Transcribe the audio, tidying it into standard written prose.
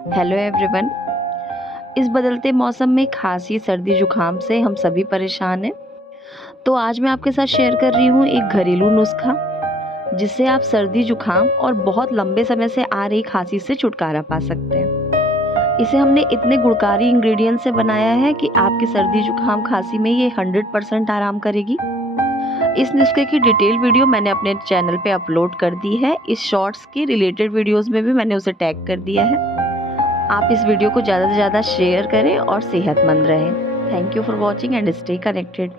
Hello everyone. इस बदलते मौसम में खांसी सर्दी जुकाम से हम सभी परेशान हैं। तो आज मैं आपके साथ शेयर कर रही हूँ एक घरेलू नुस्खा जिससे आप सर्दी जुकाम और बहुत लंबे समय से आ रही खांसी से छुटकारा पा सकते हैं। इसे हमने इतने गुणकारी इंग्रेडिएंट से बनाया है कि आपकी सर्दी जुकाम खांसी में ये 100% आराम करेगी। इस नुस्खे की डिटेल वीडियो मैंने अपने चैनल पे अपलोड कर दी है। इस शॉर्ट्स की रिलेटेड वीडियोस में भी मैंने उसे टैग कर दिया है। आप इस वीडियो को ज़्यादा से ज़्यादा शेयर करें और सेहतमंद रहें। Thank you for watching and stay connected.